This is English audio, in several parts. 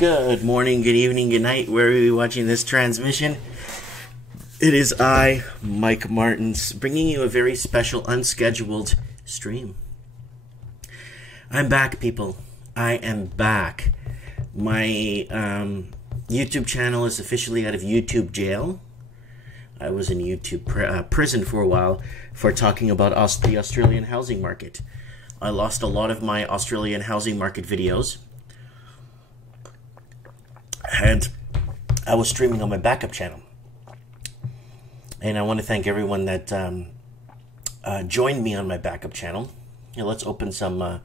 Good morning, good evening, good night, wherever you're watching this transmission. It is I, Mike Martins, bringing you a very special, unscheduled stream. I'm back, people. I am back. My YouTube channel is officially out of YouTube jail. I was in YouTube prison for a while for talking about the Australian housing market. I lost a lot of my Australian housing market videos. And I was streaming on my backup channel. And I want to thank everyone that joined me on my backup channel. Here, let's open some, let's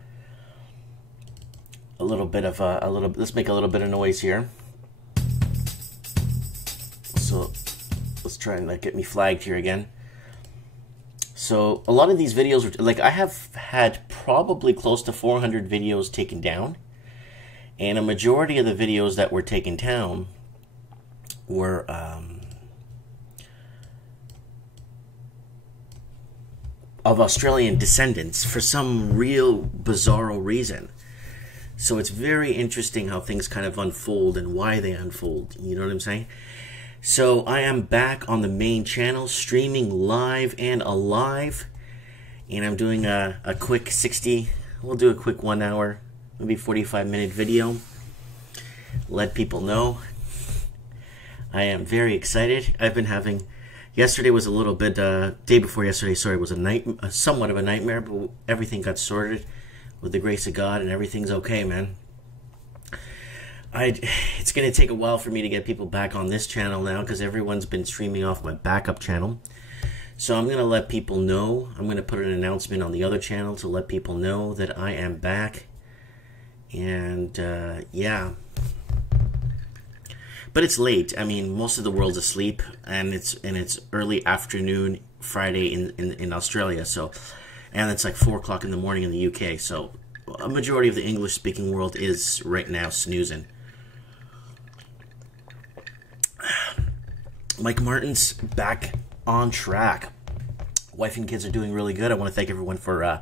make a little bit of noise here. So let's try and get me flagged here again. So a lot of these videos, like I have had probably close to 400 videos taken down. And a majority of the videos that were taken down were of Australian descendants for some real bizarro reason. So it's very interesting how things kind of unfold and why they unfold. You know what I'm saying? So I am back on the main channel, streaming live and alive. And I'm doing a quick 60, we'll do a quick 1 hour, maybe 45-minute video. Let people know. I am very excited. I've been having, yesterday was a little bit, day before yesterday, sorry, was somewhat of a nightmare, but everything got sorted with the grace of God, and everything's okay, man. It's going to take a while for me to get people back on this channel now, because everyone's been streaming off my backup channel. So I'm going to let people know. I'm going to put an announcement on the other channel to let people know that I am back. And yeah, but it's late. I mean, most of the world's asleep, and it's early afternoon Friday in Australia. So, and it's like 4 o'clock in the morning in the UK. So, a majority of the English-speaking world is right now snoozing. Mike Martins back on track. Wife and kids are doing really good. I want to thank everyone for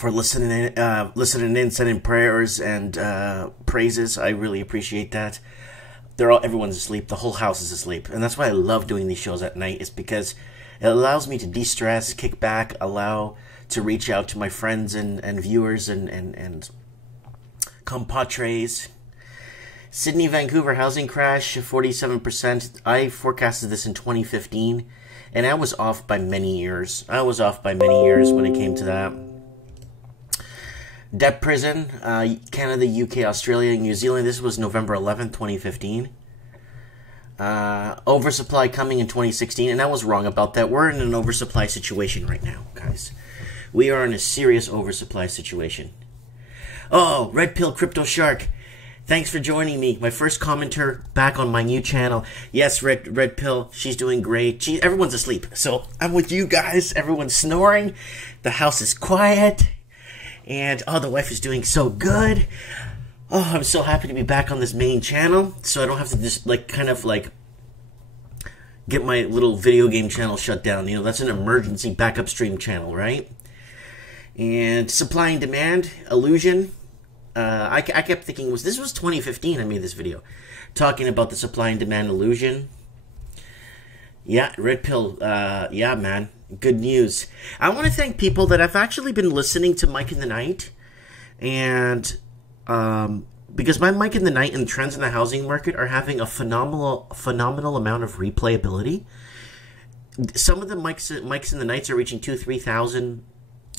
listening in, sending prayers and praises. I really appreciate that. Everyone's asleep. The whole house is asleep, and that's why I love doing these shows at night. Is because it allows me to de-stress, kick back, to reach out to my friends and viewers and compatriots. Sydney, Vancouver housing crash, 47%. I forecasted this in 2015, and I was off by many years. I was off by many years when it came to that. Debt prison, Canada, UK, Australia, New Zealand. This was November 11th, 2015. Oversupply coming in 2016, and I was wrong about that. We're in an oversupply situation right now, guys. We are in a serious oversupply situation. Oh, Red Pill Crypto Shark. Thanks for joining me. My first commenter back on my new channel. Yes, Red Pill, she's doing great. Everyone's asleep, so I'm with you guys. Everyone's snoring. The house is quiet. And, oh, the wife is doing so good. Oh, I'm so happy to be back on this main channel. So I don't have to just, get my little video game channel shut down. You know, that's an emergency backup stream channel, right? And supply and demand, illusion. I kept thinking, this was 2015 I made this video. Talking about the supply and demand illusion. Yeah, Red Pill, yeah, man. Good news. I want to thank people that have actually been listening to Mike in the Night. And because my Mike in the Night and trends in the housing market are having a phenomenal amount of replayability. Some of the Mikes in the Nights are reaching 2,000-3,000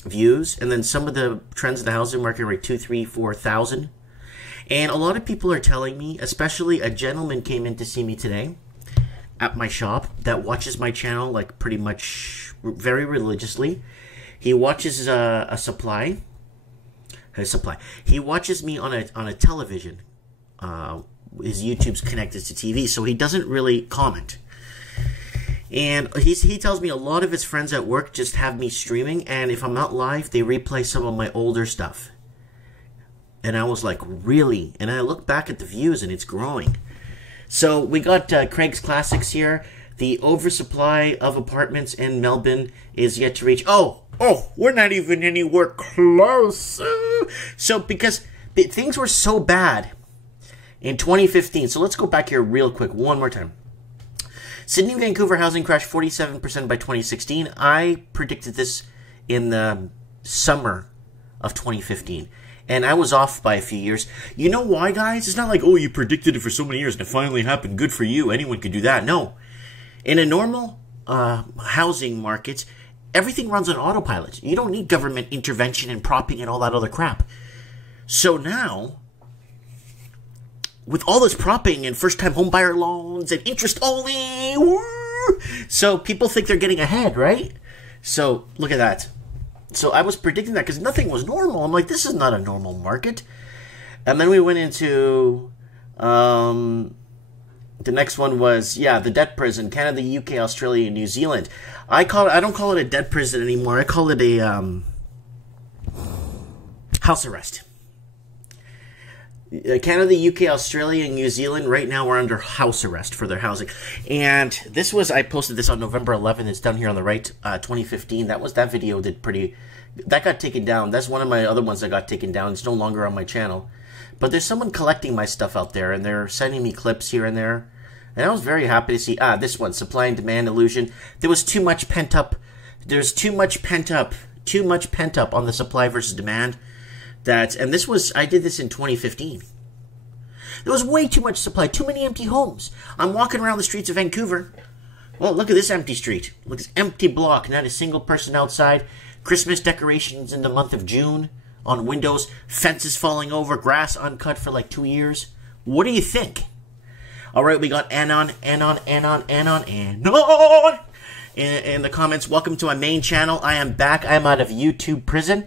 views. And then some of the trends in the housing market are like 2,000-4,000. And a lot of people are telling me, especially a gentleman came in to see me today at my shop that watches my channel like pretty much very religiously. He watches a supply. He watches me on a television. His YouTube's connected to TV, so he doesn't really comment. And he tells me a lot of his friends at work just have me streaming, and if I'm not live, they replay some of my older stuff. And I was like, really? And I look back at the views, and it's growing. So we got Craig's Classics here. The oversupply of apartments in Melbourne is yet to reach... Oh, we're not even anywhere close. So because things were so bad In 2015, so let's go back here real quick, one more time. Sydney, Vancouver housing crash 47% by 2016. I predicted this in the summer of 2015. And I was off by a few years. You know why, guys? It's not like, oh, you predicted it for so many years and it finally happened. Good for you. Anyone could do that. No. In a normal housing market, everything runs on autopilot. You don't need government intervention and propping and all that other crap. So now, with all this propping and first-time homebuyer loans and interest only, so people think they're getting ahead, right? So look at that. So I was predicting that because nothing was normal. I'm like, this is not a normal market. And then we went into the next one was, yeah, the debt prison, Canada, UK, Australia, and New Zealand. I don't call it a debt prison anymore. I call it a house arrest. Canada, UK, Australia, and New Zealand right now are under house arrest for their housing. And this was, I posted this on November 11th. It's down here on the right, 2015. That video did pretty, that got taken down. That's one of my other ones that got taken down. It's no longer on my channel. But there's someone collecting my stuff out there, and they're sending me clips here and there. And I was very happy to see, this one, supply and demand illusion. There was too much pent up. There's too much pent up on the supply versus demand. And this was, I did this in 2015. There was way too much supply, too many empty homes. I'm walking around the streets of Vancouver. Well, look at this empty street. Look at this empty block, not a single person outside. Christmas decorations in the month of June on windows, fences falling over, grass uncut for like 2 years. What do you think? All right, we got Anon. In the comments, welcome to my main channel. I am back. I am out of YouTube prison.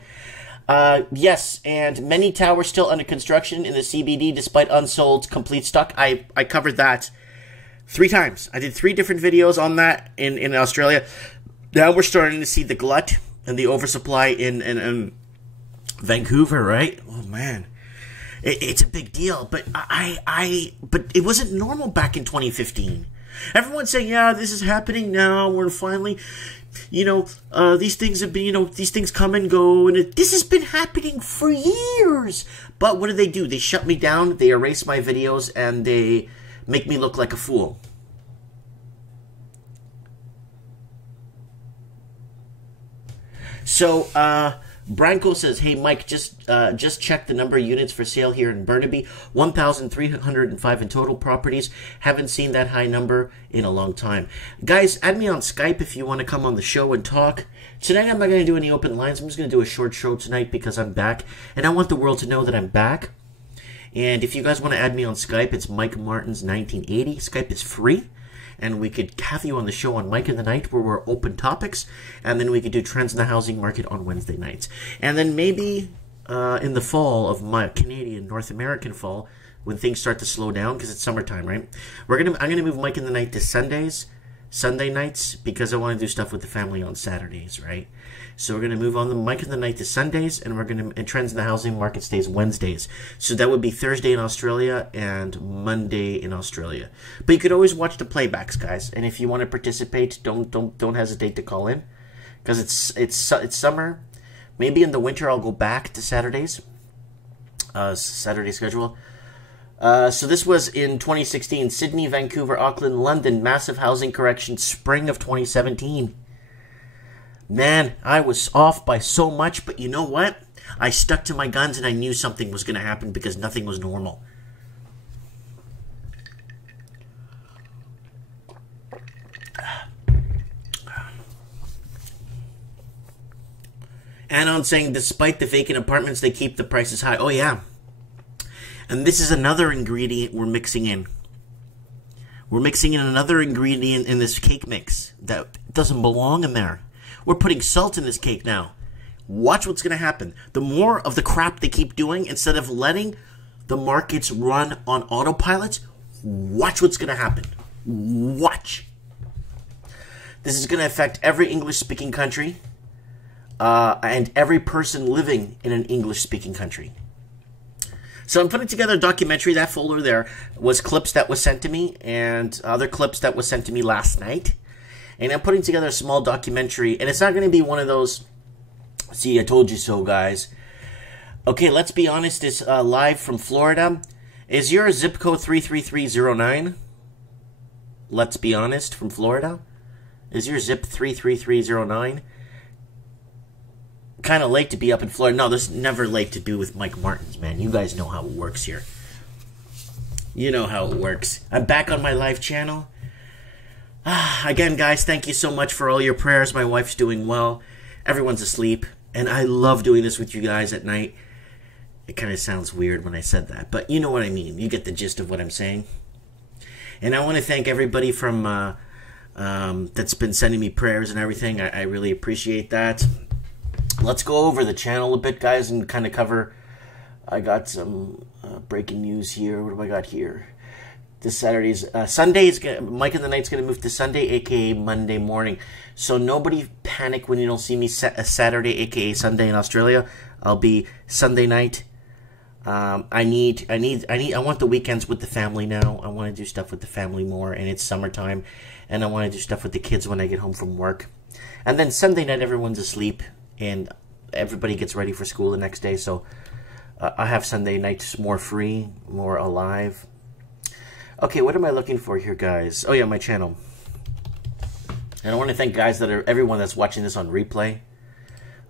Yes, and many towers still under construction in the CBD despite unsold complete stock. I covered that 3 times. I did 3 different videos on that in Australia. Now we're starting to see the glut and the oversupply in Vancouver, right? Oh man, it's a big deal. But but it wasn't normal back in 2015. Everyone's saying, yeah, this is happening now. We're finally, these things have been, these things come and go, and this has been happening for years. But what do? They shut me down, they erase my videos, and they make me look like a fool. So, Branko says, hey, Mike, just check the number of units for sale here in Burnaby. 1,305 in total properties. Haven't seen that high number in a long time. Guys, add me on Skype if you want to come on the show and talk. Tonight, I'm not going to do any open lines. I'm just going to do a short show tonight because I'm back. And I want the world to know that I'm back. And if you guys want to add me on Skype, it's Mike Martins 1980. Skype is free. And we could have you on the show on Mike in the Night where we're open topics. And then we could do trends in the housing market on Wednesday nights. And then maybe in the fall of my Canadian, North American fall, when things start to slow down, because it's summertime, right? I'm gonna move Mike in the Night to Sunday nights, because I want to do stuff with the family on Saturdays, right? So we're going to move on the Mike in the Night to Sundays, and and Trends in the Housing Market stays Wednesdays. So that would be Thursday in Australia and Monday in Australia. But you could always watch the playbacks, guys. And if you want to participate, don't hesitate to call in, because it's summer. Maybe in the winter I'll go back to Saturdays. Saturday schedule. So this was in 2016. Sydney, Vancouver, Auckland, London, massive housing correction, spring of 2017. Man, I was off by so much, but you know what? I stuck to my guns and I knew something was going to happen because nothing was normal. Anon saying, despite the vacant apartments, they keep the prices high. Oh, yeah. And this is another ingredient we're mixing in. We're mixing in another ingredient in this cake mix that doesn't belong in there. We're putting salt in this cake now. Watch what's going to happen. The more of the crap they keep doing, instead of letting the markets run on autopilot, watch what's going to happen. Watch. This is going to affect every English-speaking country and every person living in an English-speaking country. So I'm putting together a documentary. That folder there was clips that was sent to me and other clips that was sent to me last night. And I'm putting together a small documentary. And it's not going to be one of those, see, I told you so, guys. Okay, let's be honest. It's live from Florida. Is your zip code 33309? Let's be honest, from Florida? Is your zip 33309? Kind of late to be up in Florida. No, this is never late to be with Mike Martins, man. You guys know how it works here. You know how it works. I'm back on my live channel. Again, guys, thank you so much for all your prayers. My wife's doing well. Everyone's asleep. And I love doing this with you guys at night. It kind of sounds weird when I said that, but you know what I mean. You get the gist of what I'm saying. And I want to thank everybody from that's been sending me prayers and everything. I really appreciate that. Let's go over the channel a bit, guys, and kind of cover. I got some breaking news here. What do I got here? This Saturday's Sunday's Mike and the Night's gonna move to Sunday, aka Monday morning. So nobody panic when you don't see me Saturday, aka Sunday in Australia. I'll be Sunday night. I want the weekends with the family now. I want to do stuff with the family more, and it's summertime, and I want to do stuff with the kids when I get home from work. And then Sunday night, everyone's asleep, and everybody gets ready for school the next day. So I have Sunday nights more free, more alive. Okay, what am I looking for here, guys? Oh yeah, my channel. And I want to thank everyone that's watching this on replay.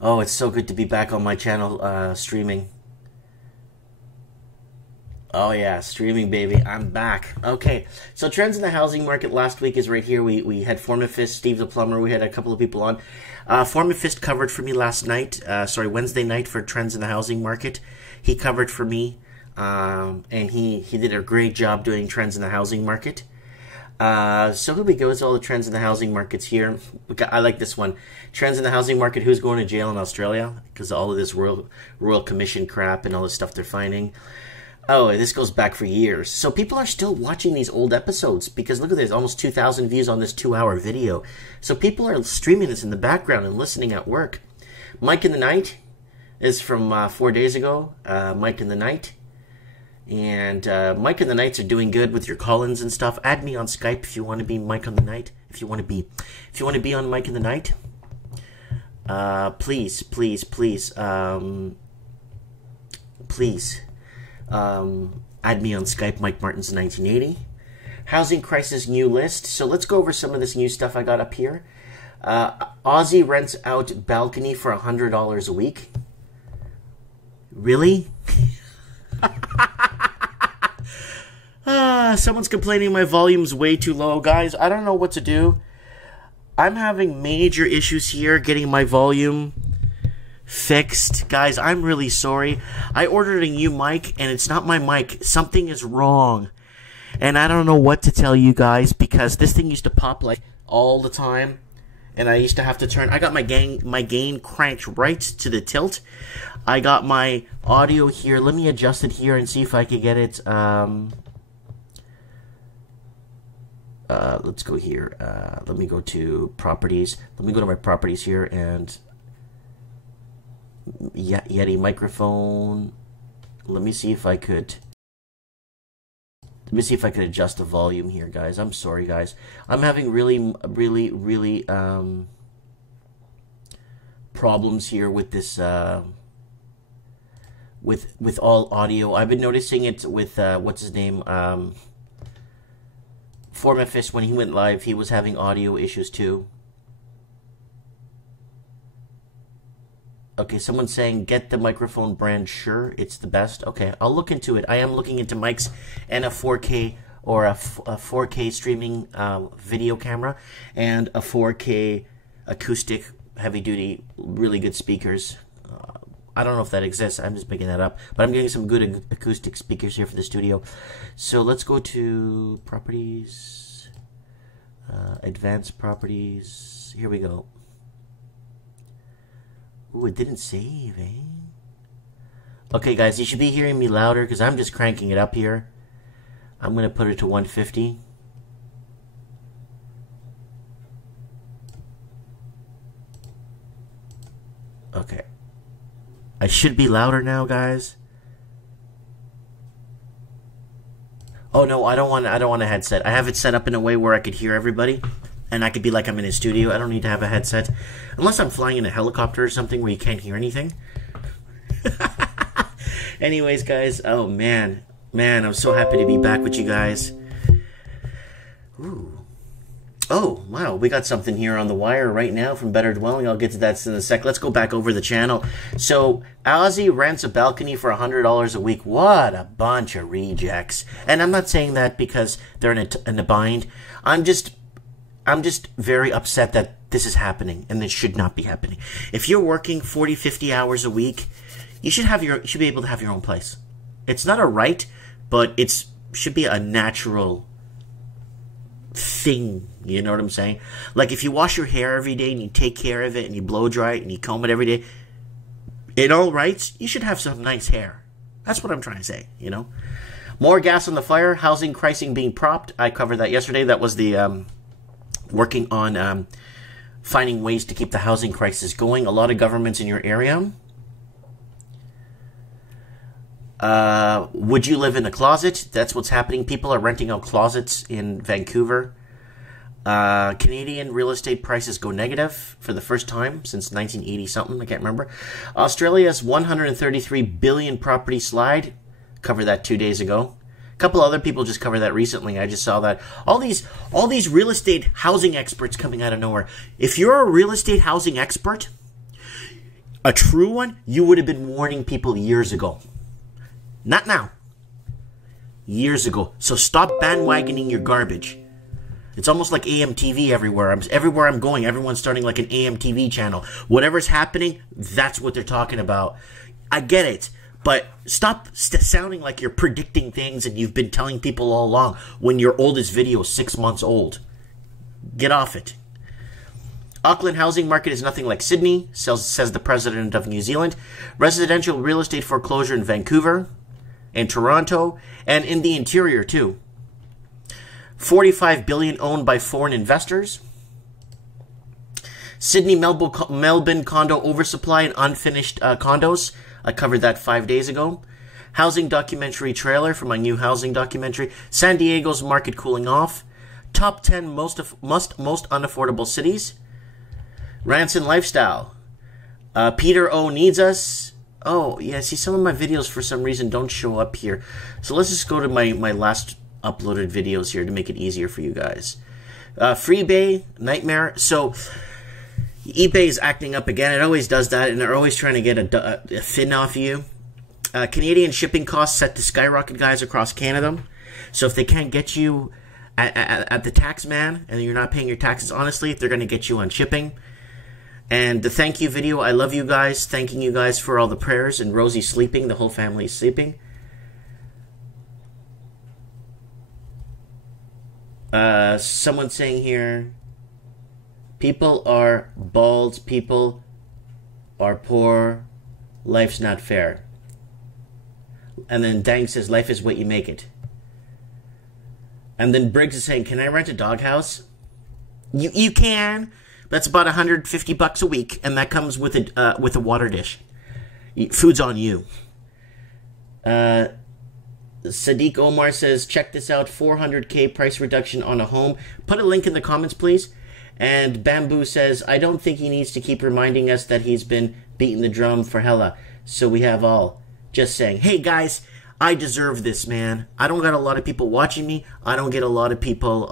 Oh, it's so good to be back on my channel streaming. Oh yeah, streaming, baby. I'm back. Okay, so trends in the housing market last week is right here. We had Formafist, Steve the Plumber. We had a couple of people on. Formafist covered for me last night. Wednesday night for trends in the housing market. He covered for me, and he did a great job doing trends in the housing market. So here we go. It's all the trends in the housing markets here. I like this one. Trends in the housing market. Who's going to jail in Australia because of all of this Royal Commission crap and all the stuff they're finding. Oh, this goes back for years. So people are still watching these old episodes because look at this, almost 2,000 views on this 2-hour video. So people are streaming this in the background and listening at work. Mike in the Night is from 4 days ago. Mike in the Night. And Mike and the Nights are doing good with your call-ins and stuff. Add me on Skype if you want to be Mike on the Night. If you want to be on Mike in the Night, please. Add me on Skype, Mike Martins 1980. Housing crisis new list. So let's go over some of this new stuff I got up here. Aussie rents out balcony for $100 a week. Really? Someone's complaining my volume's way too low. Guys, I don't know what to do. I'm having major issues here getting my volume fixed. Guys, I'm really sorry. I ordered a new mic, and it's not my mic. Something is wrong. And I don't know what to tell you guys, because this thing used to pop like all the time. And I used to have to turn... I got my gain cranked right to the tilt. I got my audio here. Let me adjust it here and see if I can get it... let's go here. Let me go to properties. Let me go to my properties here and Yeti microphone. Let me see if I could adjust the volume here, guys. I'm sorry, guys. I'm having really problems here with this with all audio. I've been noticing it with what's his name, Formafist. When he went live, he was having audio issues too. Okay, someone's saying get the microphone brand. Sure, it's the best. Okay, I'll look into it. I am looking into mics and a 4K or a 4K streaming video camera and a 4K acoustic heavy duty really good speakers. I don't know if that exists. I'm just making that up. But I'm getting some good acoustic speakers here for the studio. So let's go to properties, advanced properties. Here we go. Ooh, it didn't save, eh? Okay, guys, you should be hearing me louder because I'm just cranking it up here. I'm going to put it to 150. Okay. I should be louder now, guys. Oh no, I don't want a headset. I have it set up in a way where I could hear everybody, and I could be like I'm in a studio. I don't need to have a headset, unless I'm flying in a helicopter or something where you can't hear anything. Anyways, guys, oh man, Man, I'm so happy to be back with you guys. Ooh. Oh, wow, we got something here on the wire right now from Better Dwelling. I'll get to that in a sec. Let's go back over the channel. So, Ozzy rents a balcony for $100 a week. What a bunch of rejects. And I'm not saying that because they're in a bind. I'm just very upset that this is happening, and this should not be happening. If you're working 40, 50 hours a week, you should be able to have your own place. It's not a right, but it should be a natural thing. You know what I'm saying? Like if you wash your hair every day and you take care of it and you blow dry it and you comb it every day, in all rights, you should have some nice hair. That's what I'm trying to say, you know? More gas on the fire, housing crisis being propped. I covered that yesterday. That was the working on finding ways to keep the housing crisis going. A lot of governments in your area. Would you live in a closet? That's what's happening. People are renting out closets in Vancouver. Canadian real estate prices go negative for the first time since 1980 something. I can't remember. Australia's 133 billion property slide. Covered that 2 days ago. A couple other people just covered that recently. I just saw that. All these real estate housing experts coming out of nowhere. If you're a real estate housing expert, a true one, you would have been warning people years ago. Not now. Years ago. So stop bandwagoning your garbage. It's almost like AM TV everywhere. Everywhere I'm going, everyone's starting like an AM TV channel. Whatever's happening, that's what they're talking about. I get it. But stop sounding like you're predicting things and you've been telling people all along when your oldest video is 6 months old. Get off it. Auckland housing market is nothing like Sydney, says the president of New Zealand. Residential real estate foreclosure in Vancouver, in Toronto, and in the interior too. 45 billion owned by foreign investors. Sydney, Melbourne condo oversupply and unfinished condos. I covered that 5 days ago. Housing documentary trailer for my new housing documentary. San Diego's market cooling off. Top 10 most unaffordable cities. Rants and lifestyle. Peter O needs us. Oh, yeah, see, some of my videos for some reason don't show up here. So let's just go to my last uploaded videos here to make it easier for you guys. Freebay, nightmare. So eBay is acting up again. It always does that, and they're always trying to get a fin off you. Canadian shipping costs set to skyrocket, guys, across Canada. So if they can't get you at the tax man, and you're not paying your taxes honestly, they're going to get you on shipping. And the thank you video, I love you guys. Thanking you guys for all the prayers, and Rosie's sleeping. The whole family is sleeping. Someone saying here, people are bald, people are poor, life's not fair. And then Dang says, life is what you make it. And then Briggs is saying, can I rent a doghouse? You can. That's about $150 a week, and that comes with a water dish. Food's on you. Sadiq Omar says, check this out, 400K price reduction on a home. Put a link in the comments, please. And Bamboo says, I don't think he needs to keep reminding us that he's been beating the drum for hella. So we have all. Just saying, hey guys, I deserve this, man. I don't got a lot of people watching me. I don't get a lot of people,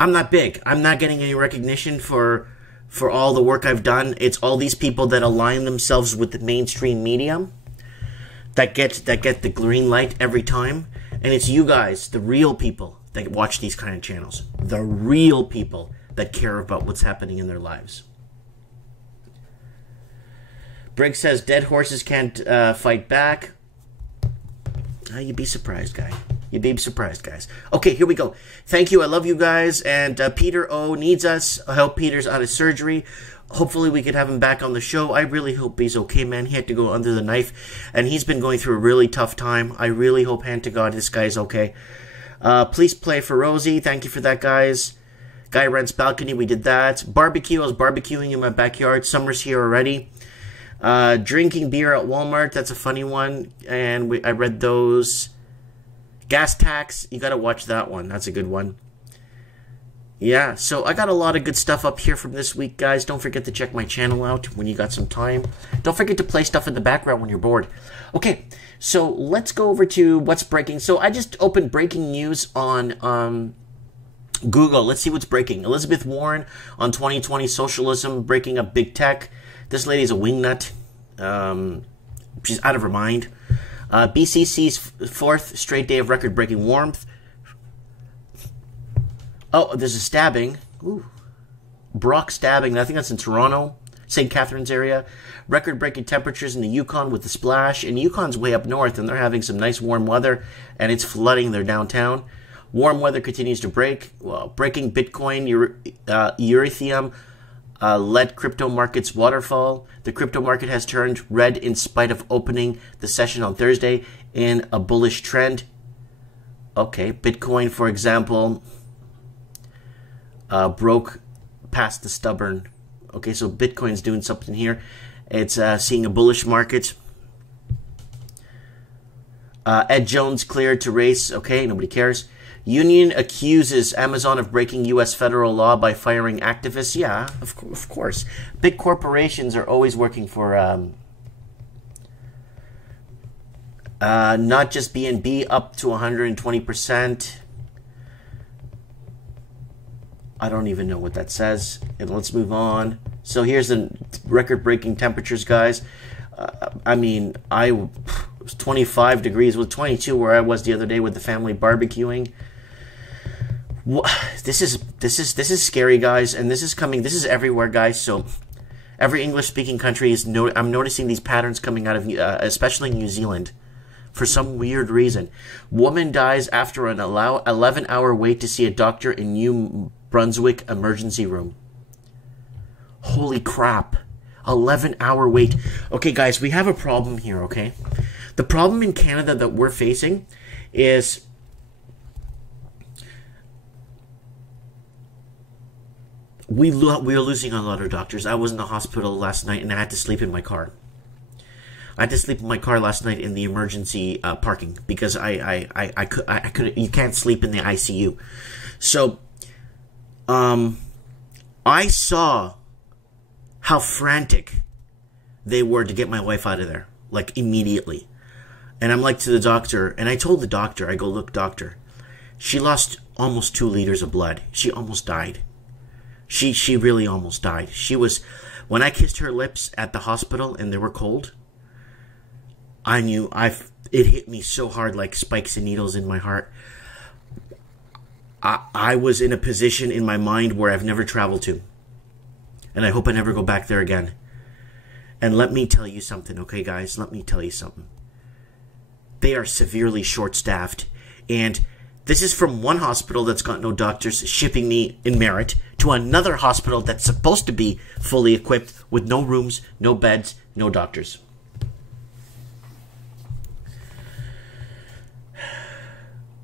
I'm not big. I'm not getting any recognition for all the work I've done. It's all these people that align themselves with the mainstream media that get the green light every time. And it's you guys, the real people, that watch these kind of channels. The real people that care about what's happening in their lives. Briggs says, dead horses can't fight back. You'd be surprised, guy. You'd be surprised, guys. Okay, here we go. Thank you. I love you guys. And Peter O needs us. I hope Peter's out of surgery. Hopefully we could have him back on the show. I really hope he's okay, man. He had to go under the knife, and he's been going through a really tough time. I really hope, hand to God, this guy's okay. Please play for Rosie. Thank you for that, guys. Guy rents balcony. We did that. Barbecue. I was barbecuing in my backyard. Summer's here already. Drinking beer at Walmart. That's a funny one. And I read those. Gas tax. You got to watch that one. That's a good one. Yeah, so I got a lot of good stuff up here from this week, guys. Don't forget to check my channel out when you got some time. Don't forget to play stuff in the background when you're bored. Okay, so let's go over to what's breaking. So I just opened breaking news on Google. Let's see what's breaking. Elizabeth Warren on 2020 socialism, breaking up big tech. This lady's a wingnut. She's out of her mind. BCC's fourth straight day of record-breaking warmth. Oh, there's a stabbing. Ooh. Brock stabbing. I think that's in Toronto, St. Catharines area. Record-breaking temperatures in the Yukon with the splash. And Yukon's way up north, and they're having some nice warm weather, and it's flooding their downtown. Warm weather continues to break. Well, breaking Bitcoin, Ethereum led crypto markets waterfall. The crypto market has turned red in spite of opening the session on Thursday in a bullish trend. Okay, Bitcoin, for example, broke past the stubborn. Okay, so Bitcoin's doing something here. It's seeing a bullish market. Ed Jones cleared to race. Okay, nobody cares. Union accuses Amazon of breaking U.S. federal law by firing activists. Yeah, of course. Big corporations are always working for not just B&B up to 120%. I don't even know what that says. And let's move on. So here's the record-breaking temperatures, guys. I mean, it was 25 degrees. It was 22 where I was the other day with the family barbecuing. This is scary, guys, and this is coming. This is everywhere, guys. So every English-speaking country is. I'm noticing these patterns coming out of, especially New Zealand, for some weird reason. Woman dies after an 11-hour wait to see a doctor in New Brunswick emergency room. Holy crap! 11-hour wait. Okay, guys, we have a problem here. Okay, the problem in Canada that we're facing is. We are losing a lot of doctors. I was in the hospital last night, and I had to sleep in my car. I had to sleep in my car last night in the emergency parking because I could. You can't sleep in the ICU. So, I saw how frantic they were to get my wife out of there, like immediately. And I'm like to the doctor, and I told the doctor, I go, look, doctor, she lost almost 2 liters of blood. She almost died. She really almost died. She was, when I kissed her lips at the hospital and they were cold, I knew it hit me so hard like spikes and needles in my heart. I was in a position in my mind where I've never traveled to. And I hope I never go back there again. And let me tell you something, okay, guys? Let me tell you something. They are severely short-staffed. And this is from one hospital that's got no doctors shipping me in Merritt to another hospital that's supposed to be fully equipped with no rooms, no beds, no doctors.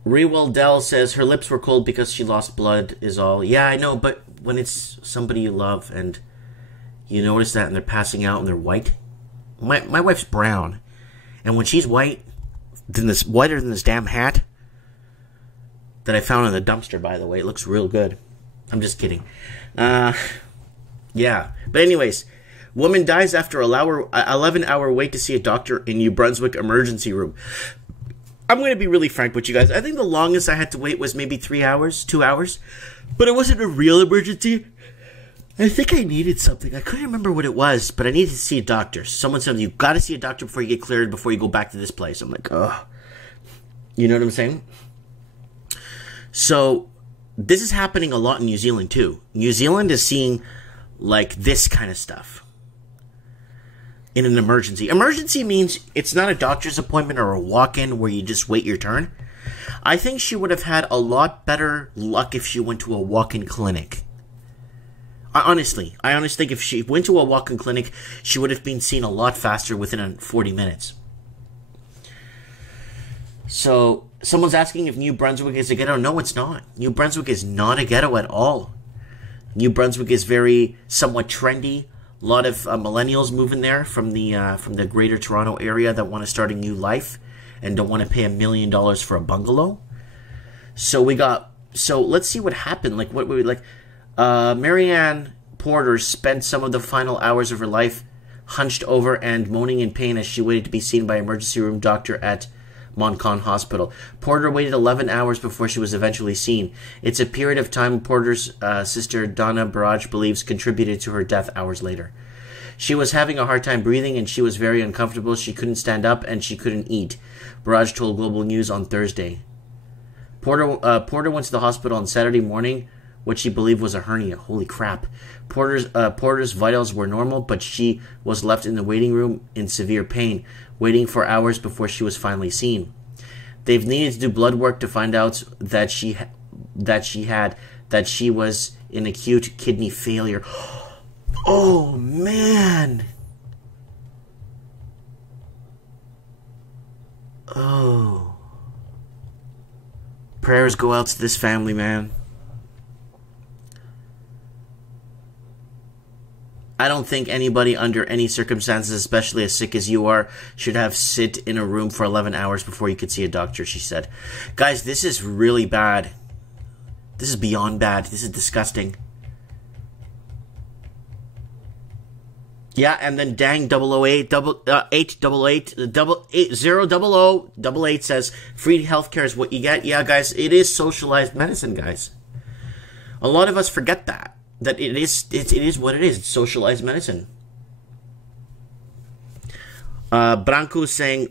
Rewell Dell says her lips were cold because she lost blood is all. Yeah, I know, but when it's somebody you love and you notice that and they're passing out and they're white. My wife's brown. And when she's whiter than this damn hat that I found in the dumpster, by the way. It looks real good. I'm just kidding. Yeah. But anyways, woman dies after 11-hour wait to see a doctor in New Brunswick emergency room. I'm going to be really frank with you guys. I think the longest I had to wait was maybe 3 hours, 2 hours. But it wasn't a real emergency. I think I needed something. I couldn't remember what it was, but I needed to see a doctor. Someone said, you got to see a doctor before you get cleared, before you go back to this place. I'm like, ugh. You know what I'm saying? So, this is happening a lot in New Zealand, too. New Zealand is seeing, like, this kind of stuff in an emergency. Emergency means it's not a doctor's appointment or a walk-in where you just wait your turn. I think she would have had a lot better luck if she went to a walk-in clinic. I honestly think if she went to a walk-in clinic, she would have been seen a lot faster within 40 minutes. So, someone's asking if New Brunswick is a ghetto. No, it's not. New Brunswick is not a ghetto at all. New Brunswick is somewhat trendy. A lot of millennials moving there from the Greater Toronto area that want to start a new life and don't want to pay $1 million for a bungalow. So we got So let's see what happened. Like, what we like. Marianne Porter spent some of the final hours of her life hunched over and moaning in pain as she waited to be seen by emergency room doctor at Moncton Hospital. Porter waited 11 hours before she was eventually seen. It's a period of time Porter's sister Donna Bordage believes contributed to her death hours later. She was having a hard time breathing and she was very uncomfortable. She couldn't stand up and she couldn't eat, Bordage told Global News on Thursday. Porter went to the hospital on Saturday morning, what she believed was a hernia. Holy crap. Porter's vitals were normal, but she was left in the waiting room in severe pain, waiting for hours before she was finally seen. They've needed to do blood work to find out that she was in acute kidney failure. Oh, man. Oh. Prayers go out to this family, man. I don't think anybody under any circumstances, especially as sick as you are, should have sit in a room for 11 hours before you could see a doctor, she said. Guys, this is really bad. This is beyond bad. This is disgusting. Yeah, and then dang 888 says free healthcare is what you get. Yeah, guys, it is socialized medicine, guys. A lot of us forget that it is what it is. It's socialized medicine. Branco is saying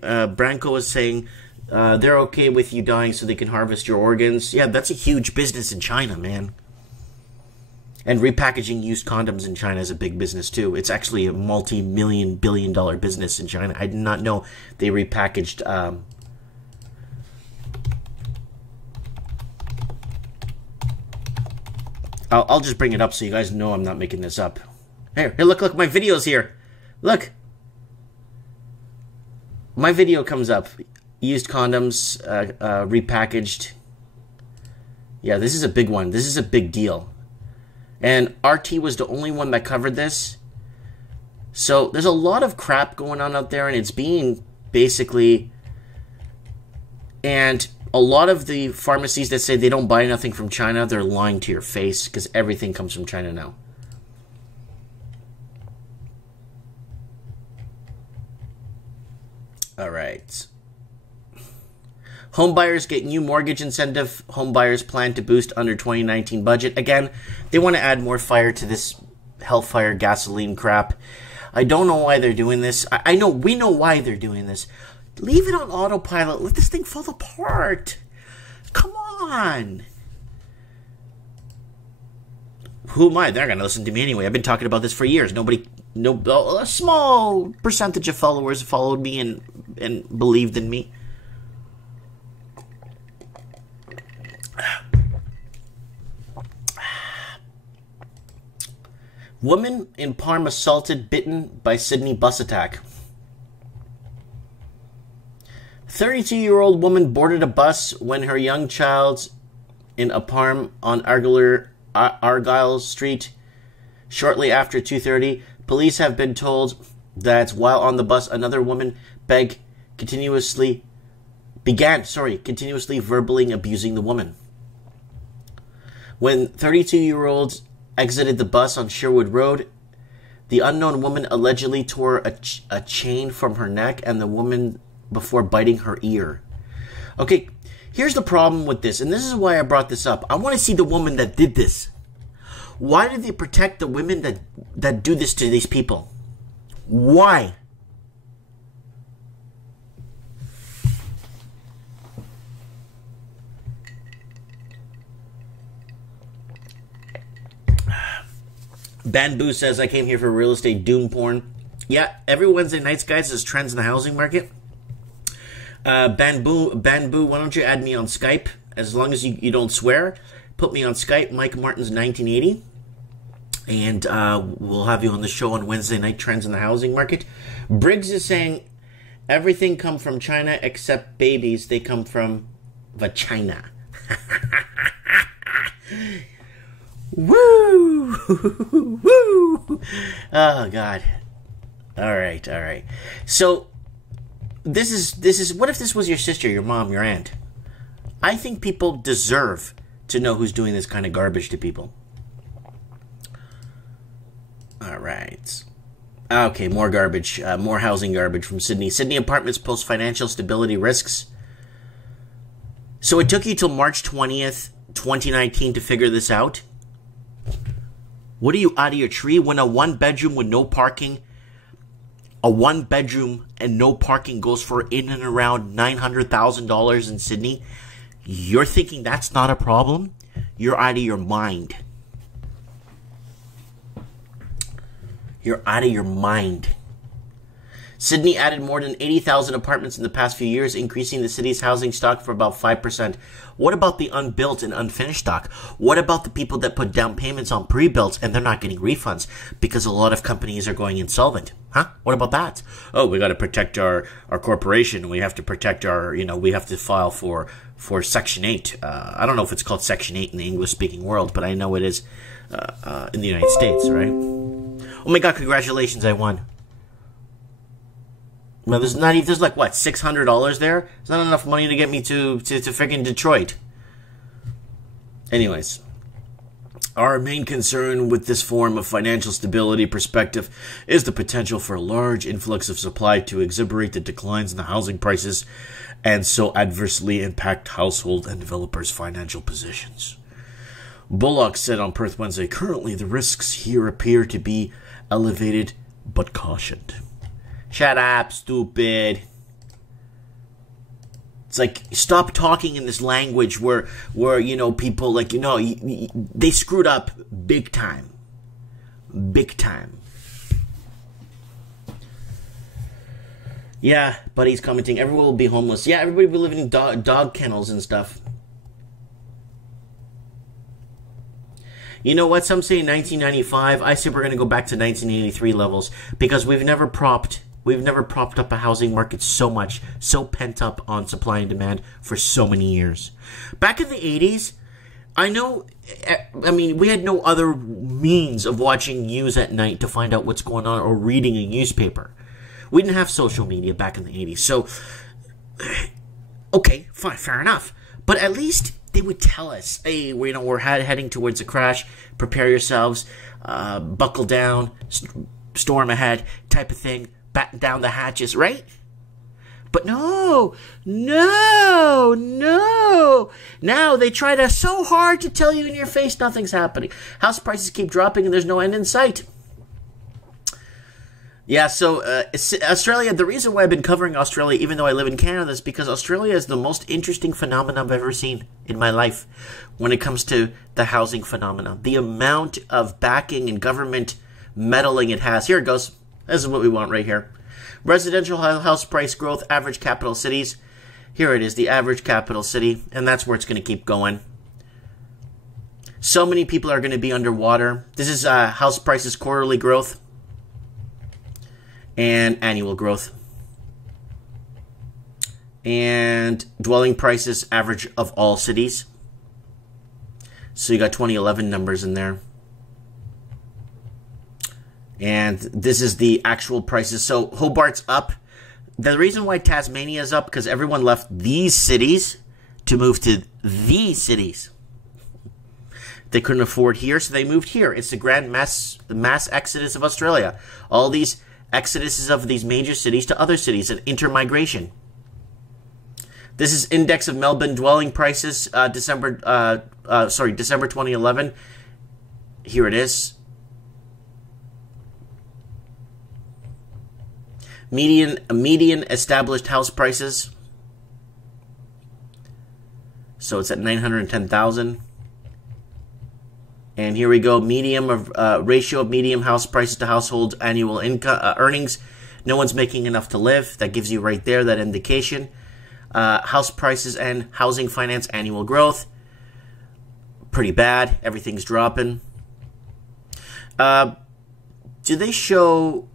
they're okay with you dying so they can harvest your organs. Yeah, that's a huge business in China, man. And repackaging used condoms in China is a big business too. It's actually a multi-million, billion-dollar business in China. I did not know they repackaged. I'll just bring it up so you guys know I'm not making this up. Here, look, my video's here. Look. My video comes up. Used condoms, repackaged. Yeah, this is a big one. This is a big deal. And RT was the only one that covered this. So there's a lot of crap going on out there, and it's being basically... And a lot of the pharmacies that say they don't buy nothing from China, they're lying to your face because everything comes from China now. All right. Home buyers get new mortgage incentive. Home buyers plan to boost under 2019 budget. Again, they want to add more fire to this hellfire gasoline crap. I don't know why they're doing this. I know, we know why they're doing this. Leave it on autopilot. Let this thing fall apart. Come on. Who am I? They're going to listen to me anyway. I've been talking about this for years. A small percentage of followers followed me and believed in me. Woman in Parma assaulted, bitten by Sydney bus attack. 32-year-old woman boarded a bus when her young child in a Parma on Argyle Street shortly after 2:30. Police have been told that while on the bus, another woman began continuously verbally abusing the woman. When 32-year-old exited the bus on Sherwood Road, the unknown woman allegedly tore a chain from her neck and the woman before biting her ear. Okay, here's the problem with this, and this is why I brought this up. I want to see the woman that did this. Why did they protect the women that do this to these people? Why? Bamboo says, I came here for real estate doom porn. Yeah, every Wednesday nights, guys, there's trends in the housing market. Bamboo, why don't you add me on Skype? As long as you don't swear, put me on Skype, Mike Martins 1980. And we'll have you on the show on Wednesday night, trends in the housing market. Briggs is saying, everything come from China except babies. They come from vagina. Woo! Woo! Oh, God. All right. So, this is, what if this was your sister, your mom, your aunt? I think people deserve to know who's doing this kind of garbage to people. All right. Okay, more garbage. More housing garbage from Sydney. Sydney apartments post financial stability risks. So it took you till March 20th, 2019 to figure this out? What are you, out of your tree? When a one-bedroom with no parking, a one-bedroom and no parking goes for in and around $900,000 in Sydney, you're thinking that's not a problem? You're out of your mind. You're out of your mind. Sydney added more than 80,000 apartments in the past few years, increasing the city's housing stock for about 5%. What about the unbuilt and unfinished stock? What about the people that put down payments on pre-builts and they're not getting refunds because a lot of companies are going insolvent? Huh? What about that? Oh, we got to protect our corporation. We have to protect our, we have to file for Section 8. I don't know if it's called Section 8 in the English-speaking world, but I know it is in the United States, right? Oh my God, congratulations, I won. Well, there's like, what, $600 there? It's not enough money to get me to freaking Detroit. Anyways, our main concern with this form of financial stability perspective is the potential for a large influx of supply to exacerbate the declines in the housing prices and so adversely impact household and developers' financial positions. Bullock said on Perth Wednesday, currently the risks here appear to be elevated but cautioned. Shut up, stupid. It's like, stop talking in this language where people, like, they screwed up big time. Big time. Yeah, buddy's commenting, everyone will be homeless. Yeah, everybody will be living in dog kennels and stuff. You know what? Some say 1995. I say we're going to go back to 1983 levels because we've never propped up a housing market so much, so pent up on supply and demand for so many years. Back in the 80s, we had no other means of watching news at night to find out what's going on or reading a newspaper. We didn't have social media back in the 80s. So, okay, fine, fair enough. But at least they would tell us, hey, we're heading towards a crash. Prepare yourselves, buckle down, storm ahead, type of thing. Batten down the hatches, right? But no. Now they try so hard to tell you in your face nothing's happening. House prices keep dropping and there's no end in sight. Yeah, so Australia, the reason why I've been covering Australia even though I live in Canada is because Australia is the most interesting phenomenon I've ever seen in my life when it comes to the housing phenomenon. The amount of backing and government meddling it has. Here it goes. This is what we want right here. Residential house price growth, average capital cities. Here it is, the average capital city, and that's where it's going to keep going. So many people are going to be underwater. This is house prices quarterly growth and annual growth. And dwelling prices average of all cities. So you got 2011 numbers in there. And this is the actual prices. So Hobart's up. The reason why Tasmania is up because everyone left these cities to move to these cities. They couldn't afford here, so they moved here. It's the grand mass exodus of Australia. All these exoduses of these major cities to other cities, and intermigration. This is index of Melbourne dwelling prices, December 2011. Here it is. Median established house prices. So it's at 910,000. And here we go. Ratio of median house prices to household annual income earnings. No one's making enough to live. That gives you right there that indication. House prices and housing finance annual growth. Pretty bad. Everything's dropping. Do they show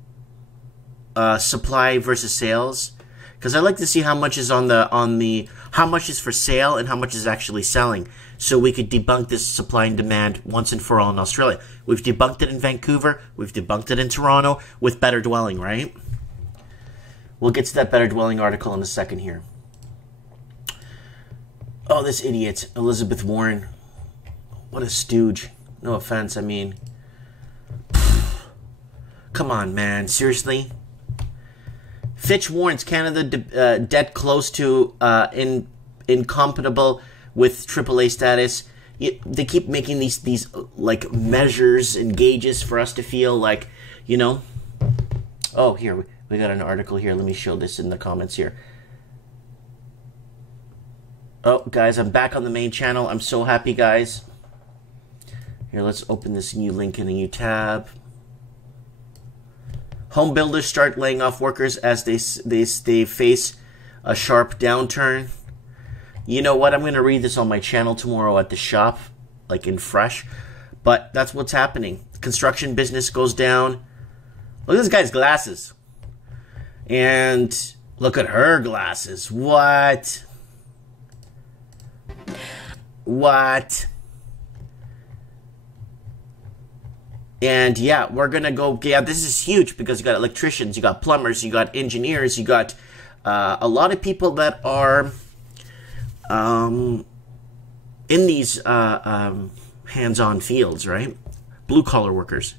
supply versus sales? Because I like to see how much is how much is for sale and how much is actually selling, so we could debunk this supply and demand once and for all in Australia. We've debunked it in Vancouver, we've debunked it in Toronto with Better Dwelling, right? We'll get to that Better Dwelling article in a second here. Oh, this idiot, Elizabeth Warren. What a stooge. No offense, I mean. Come on, man. Seriously? Fitch warns Canada debt close to incompatible with AAA status. They keep making these like measures and gauges for us to feel like, you know. Oh, here we got an article here. Let me show this in the comments here. Oh, guys, I'm back on the main channel. I'm so happy, guys. Here, let's open this new link in a new tab. Home builders start laying off workers as they face a sharp downturn. You know what? I'm going to read this on my channel tomorrow at the shop, like in fresh. But that's what's happening. Construction business goes down. Look at this guy's glasses. And look at her glasses. What? What? And yeah, we're gonna go. Yeah, this is huge because you got electricians, you got plumbers, you got engineers, you got a lot of people that are in these hands-on fields, right? Blue-collar workers,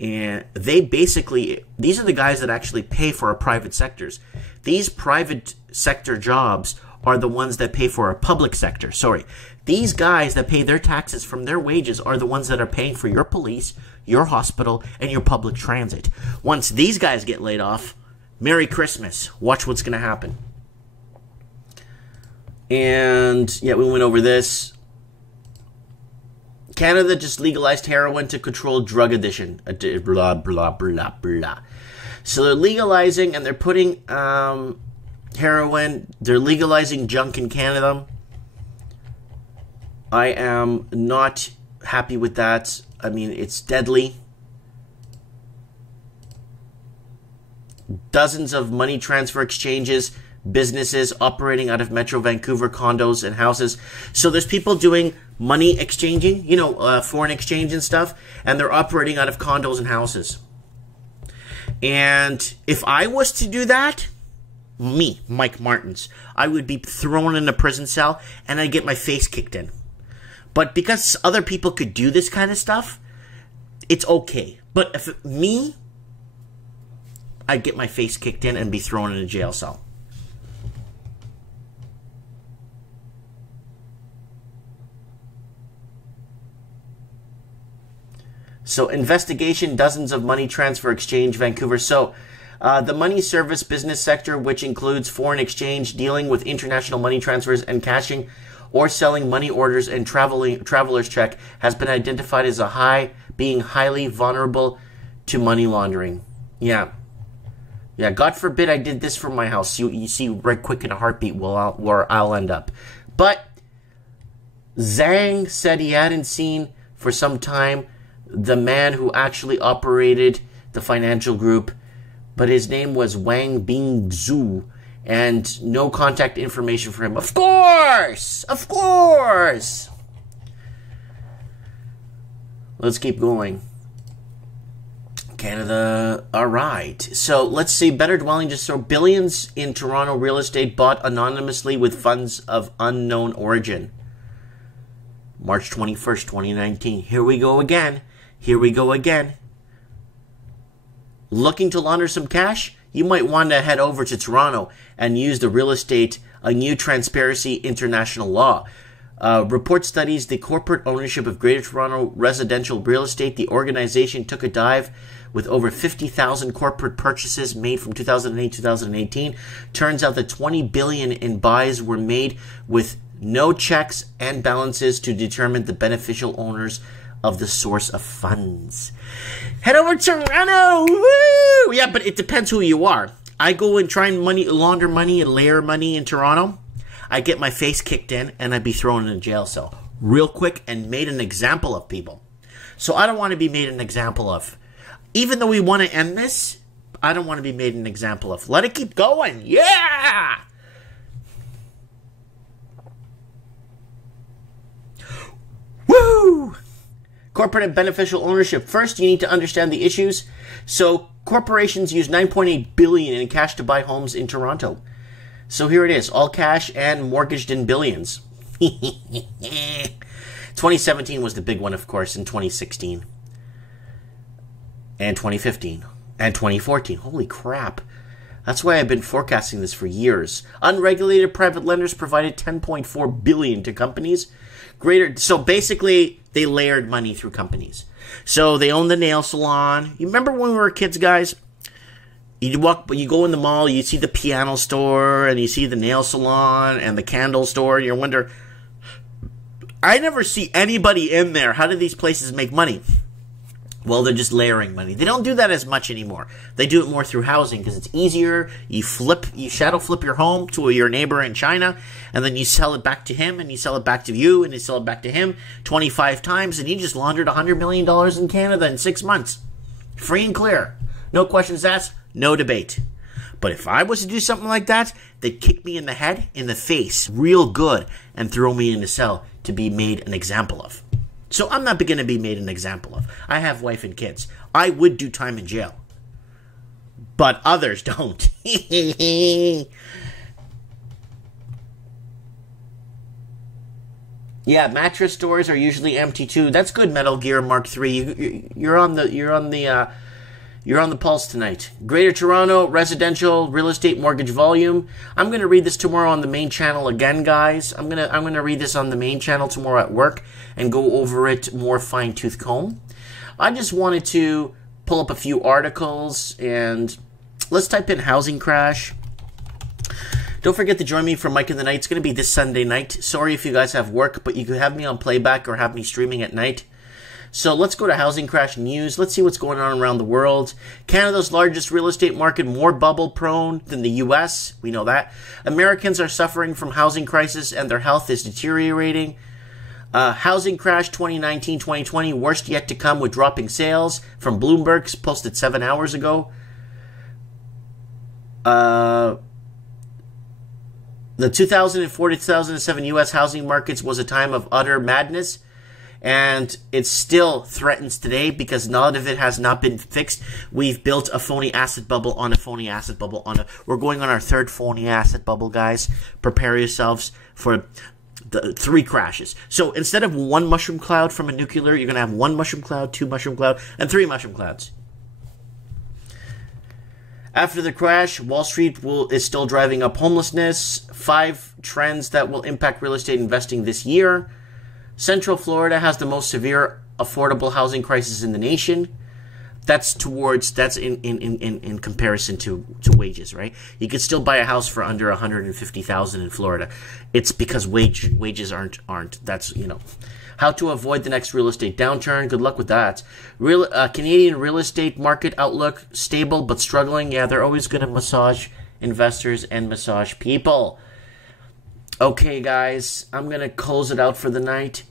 and they basically, these are the guys that actually pay for our private sectors. These private sector jobs are the ones that pay for our public sector. Sorry. These guys that pay their taxes from their wages are the ones that are paying for your police, your hospital, and your public transit. Once these guys get laid off, Merry Christmas. Watch what's going to happen. And, yeah, we went over this. Canada just legalized heroin to control drug addiction. Blah, blah, blah, blah. So they're legalizing and they're putting heroin. They're legalizing junk in Canada. I am not happy with that. I mean, it's deadly. Dozens of money transfer exchanges, businesses operating out of Metro Vancouver condos and houses. So there's people doing money exchanging, you know, foreign exchange and stuff, and they're operating out of condos and houses. And if I was to do that, me, Mike Martins, I would be thrown in a prison cell and I'd get my face kicked in. But because other people could do this kind of stuff, it's okay. But if me, I'd get my face kicked in and be thrown in a jail cell. So, investigation, dozens of money transfer exchange, Vancouver. So, the money service business sector, which includes foreign exchange, dealing with international money transfers and cashing or selling money orders and traveler's check, has been identified as being highly vulnerable to money laundering. Yeah. Yeah, God forbid I did this from my house. You see right quick in a heartbeat where I'll end up. But Zhang said he hadn't seen for some time the man who actually operated the financial group, but his name was Wang Bingzhu, and no contact information for him. Of course! Of course! Let's keep going. Canada, alright. So, let's see. Better Dwelling just saw billions in Toronto real estate bought anonymously with funds of unknown origin. March 21st, 2019. Here we go again. Here we go again. Looking to launder some cash? You might want to head over to Toronto and use the real estate, a new Transparency International law. Report studies the corporate ownership of Greater Toronto residential real estate. The organization took a dive with over 50,000 corporate purchases made from 2008 to 2018. Turns out that $20 billion in buys were made with no checks and balances to determine the beneficial owners of the source of funds. Head over to Toronto! Woo! Yeah, but it depends who you are. I go and try and launder money and layer money in Toronto. I get my face kicked in and I'd be thrown in a jail cell real quick and made an example of people. So I don't want to be made an example of. Even though we want to end this, I don't want to be made an example of. Let it keep going. Yeah! Woo! Corporate and beneficial ownership. First, you need to understand the issues. So, corporations use $9.8 billion in cash to buy homes in Toronto. So here it is, all cash and mortgaged in billions. 2017 was the big one, of course, in 2016. And 2015. And 2014. Holy crap. That's why I've been forecasting this for years. Unregulated private lenders provided $10.4 billion to companies. So basically, they layered money through companies. So they own the nail salon. You remember when we were kids, guys? You go in the mall, you see the piano store, and you see the nail salon, and the candle store, and you wonder, I never see anybody in there. How do these places make money? Well, they're just layering money. They don't do that as much anymore. They do it more through housing because it's easier. You shadow flip your home to your neighbor in China, and then you sell it back to him, and you sell it back to you, and you sell it back to him 25 times, and you just laundered $100 million in Canada in 6 months. Free and clear. No questions asked, no debate. But if I was to do something like that, they'd kick me in the head, in the face, real good, and throw me in the cell to be made an example of. So I'm not going to be made an example of. I have wife and kids. I would do time in jail. But others don't. Yeah, mattress stores are usually empty too. That's good, Metal Gear Mark III. You're on the pulse tonight. Greater Toronto residential real estate mortgage volume. I'm going to read this tomorrow on the main channel again, guys. I'm going to read this on the main channel tomorrow at work and go over it more fine-tooth comb. I just wanted to pull up a few articles, and let's type in housing crash. Don't forget to join me for Mike in the Night. It's going to be this Sunday night. Sorry if you guys have work, but you could have me on playback or have me streaming at night. So let's go to housing crash news. Let's see what's going on around the world. Canada's largest real estate market, more bubble prone than the U.S. We know that. Americans are suffering from housing crisis and their health is deteriorating. Housing crash 2019-2020, worst yet to come with dropping sales from Bloomberg's posted 7 hours ago. The 2004-2007 U.S. housing markets was a time of utter madness. And it still threatens today because none of it has not been fixed. We've built a phony asset bubble on a phony asset bubble we're going on our third phony asset bubble, guys. Prepare yourselves for the 3 crashes. So instead of 1 mushroom cloud from a nuclear, you're going to have 1 mushroom cloud, 2 mushroom cloud, and 3 mushroom clouds. After the crash, Wall Street is still driving up homelessness. 5 trends that will impact real estate investing this year. Central Florida has the most severe affordable housing crisis in the nation. That's in comparison to wages, right? You could still buy a house for under $150,000 in Florida. It's because wages aren't. That's, How to avoid the next real estate downturn. Good luck with that. Canadian real estate market outlook stable but struggling. Yeah, they're always going to massage investors and massage people. Okay, guys, I'm going to close it out for the night.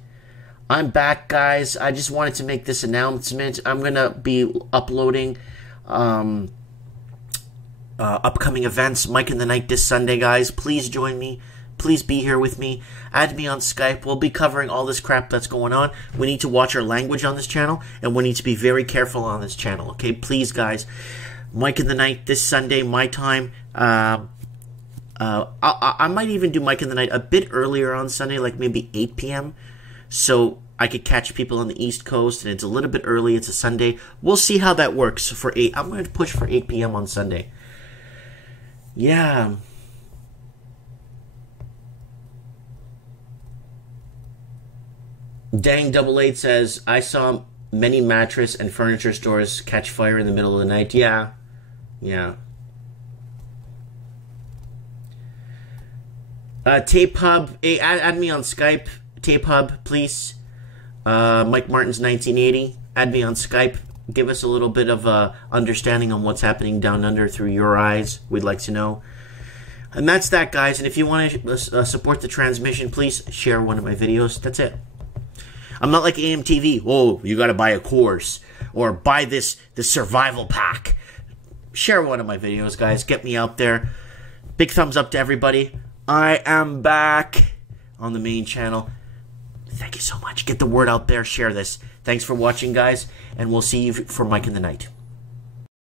I'm back, guys. I just wanted to make this announcement. I'm going to be uploading upcoming events. Mike in the Night this Sunday, guys. Please join me. Please be here with me. Add me on Skype. We'll be covering all this crap that's going on. We need to watch our language on this channel, and we need to be very careful on this channel, okay? Please, guys. Mike in the Night this Sunday, my time. I might even do Mike in the Night a bit earlier on Sunday, like maybe 8 p.m. So I could catch people on the East Coast, and it's a little bit early. It's a Sunday. We'll see how that works for 8. I'm going to push for 8 p.m. on Sunday. Yeah. Dang 88 says, I saw many mattress and furniture stores catch fire in the middle of the night. Yeah. Yeah. Tape Hub, hey, add me on Skype. Tape Hub, please. Mike Martin's 1980. Add me on Skype. Give us a little bit of understanding on what's happening down under through your eyes. We'd like to know. And that's that, guys. And if you want to support the transmission, please share one of my videos. That's it. I'm not like AMTV. Oh, you got to buy a course or buy the survival pack. Share one of my videos, guys. Get me out there. Big thumbs up to everybody. I am back on the main channel. Thank you so much. Get the word out there. Share this. Thanks for watching, guys. And we'll see you for Mike in the Night.